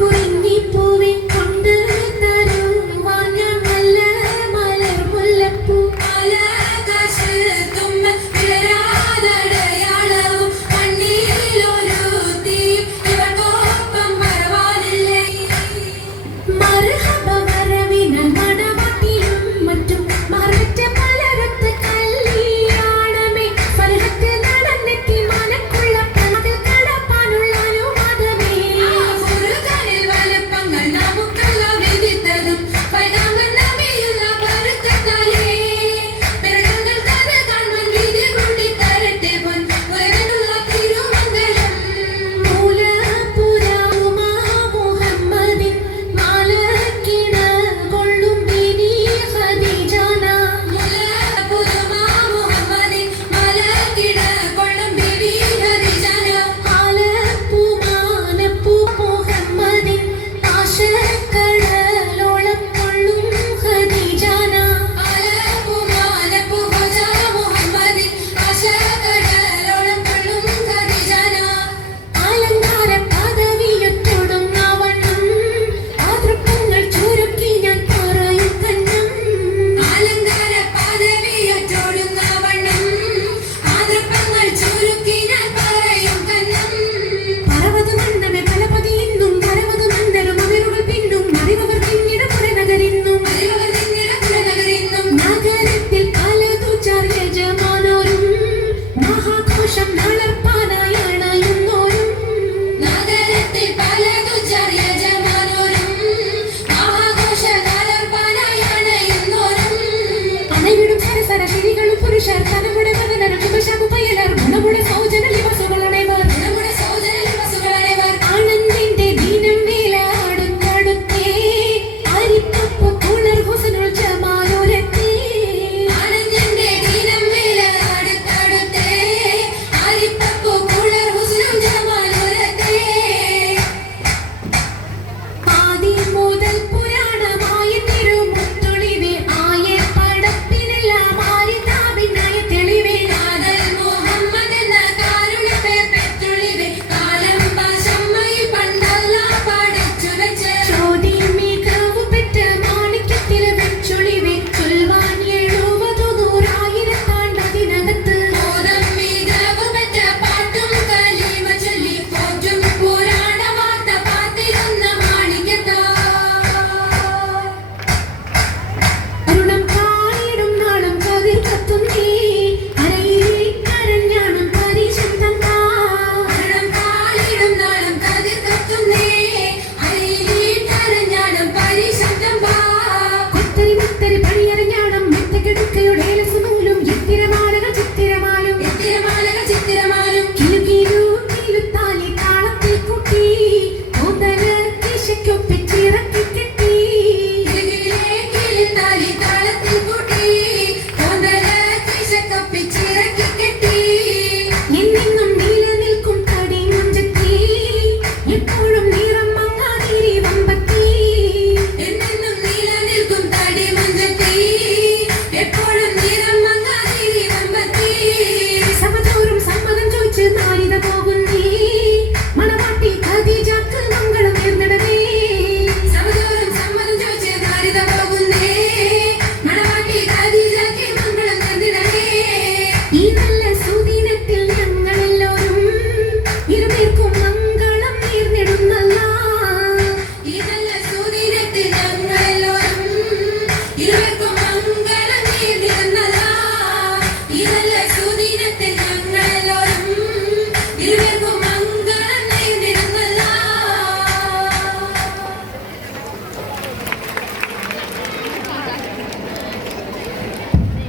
കുറിഞ്ഞിപ്പൂവേ you pick